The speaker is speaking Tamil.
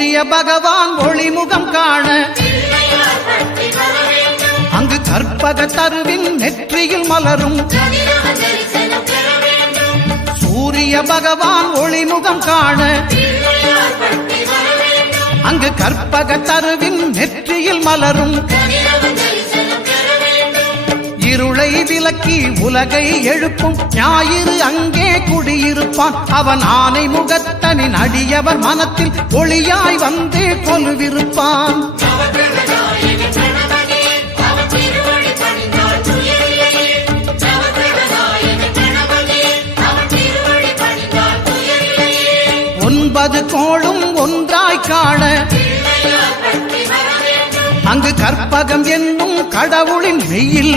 சூரிய பகவான் ஒளிமுகம் காண அங்கு கற்பக தருவின் நெற்றியில் மலரும் சூரிய பகவான் ஒளிமுகம் காண அங்கு கற்பக தருவின் நெற்றியில் மலரும் இருளை விலக்கி உலகை எழுப்பும் ஞாயிறு அங்கே குடியிருப்பான் அவன் ஆனை முகத்தனின் அடியவர் மனத்தில் ஒளியாய் வந்து கொலுவிருப்பான் ஒன்பது கோளும் ஒன்றாய் காண அங்கு கற்பகம் என்னும் கடவுளின் மெய்யில்